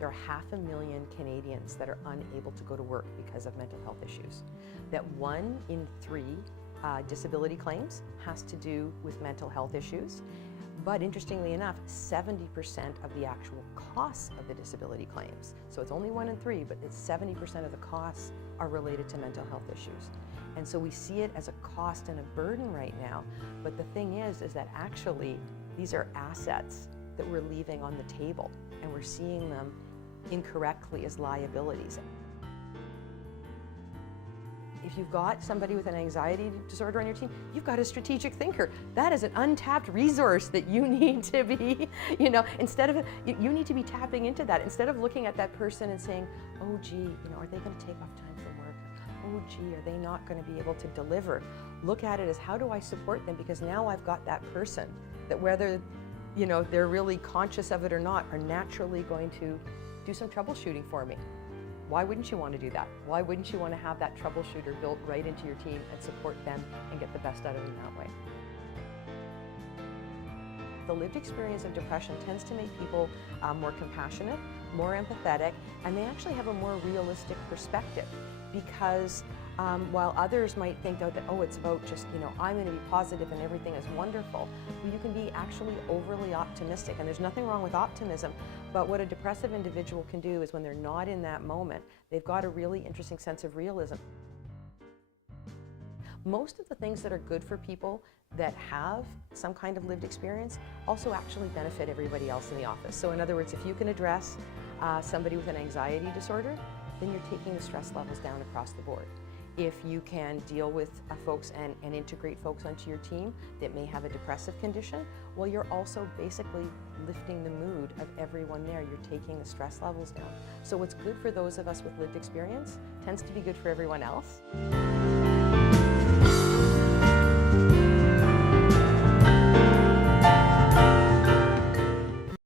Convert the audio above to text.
there are 500,000 Canadians that are unable to go to work because of mental health issues. That 1 in 3 disability claims has to do with mental health issues. But interestingly enough, 70% of the actual costs of the disability claims, so it's only 1 in 3, but it's 70% of the costs are related to mental health issues. And so we see it as a cost and a burden right now. But the thing is that actually these are assets that we're leaving on the table, and we're seeing them incorrectly as liabilities. If you've got somebody with an anxiety disorder on your team, you've got a strategic thinker. That is an untapped resource that you need to be, you need to be tapping into that. Instead of looking at that person and saying, oh gee, are they going to take off time from work? Oh gee, are they not going to be able to deliver? Look at it as, how do I support them? Because now I've got that person that, whether they're really conscious of it or not, are naturally going to do some troubleshooting for me. Why wouldn't you want to do that? Why wouldn't you want to have that troubleshooter built right into your team and support them and get the best out of them that way? The lived experience of depression tends to make people more compassionate, more empathetic, and they actually have a more realistic perspective, because while others might think that, oh, it's about just, I'm going to be positive and everything is wonderful, well, you can be actually overly optimistic, and there's nothing wrong with optimism, but what a depressive individual can do is, when they're not in that moment, they've got a really interesting sense of realism. Most of the things that are good for people that have some kind of lived experience also actually benefit everybody else in the office. So in other words, if you can address somebody with an anxiety disorder, then you're taking the stress levels down across the board. If you can deal with folks and integrate folks onto your team that may have a depressive condition, well, you're also basically lifting the mood of everyone there. You're taking the stress levels down. So what's good for those of us with lived experience tends to be good for everyone else.